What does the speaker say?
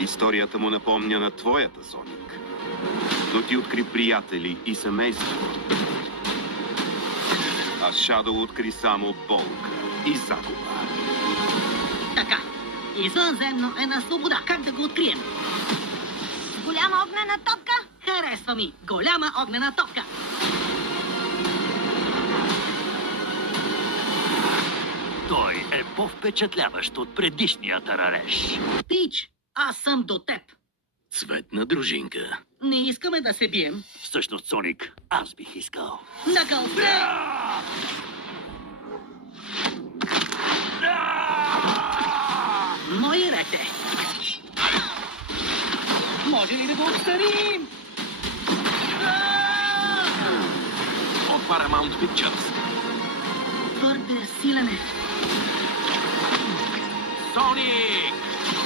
Историята му напомня на твоята, Соник. Но ти откри приятели и семейство. А Шадоу откри само болка и загуба. Така. Извънземно е на свобода. Как да го открием? Голяма огнена топка? Харесва ми. Голяма огнена топка. Той е по-впечатляващ от предишния тарареш. Пич, аз съм до теб. Цветна дружинка. Не искаме да се бием. Всъщност, Соник, аз бих искал. Накъл, спре! Мои ръце. Може ли да го отстраним? От Paramount Pictures. Твърде силен е. Соник!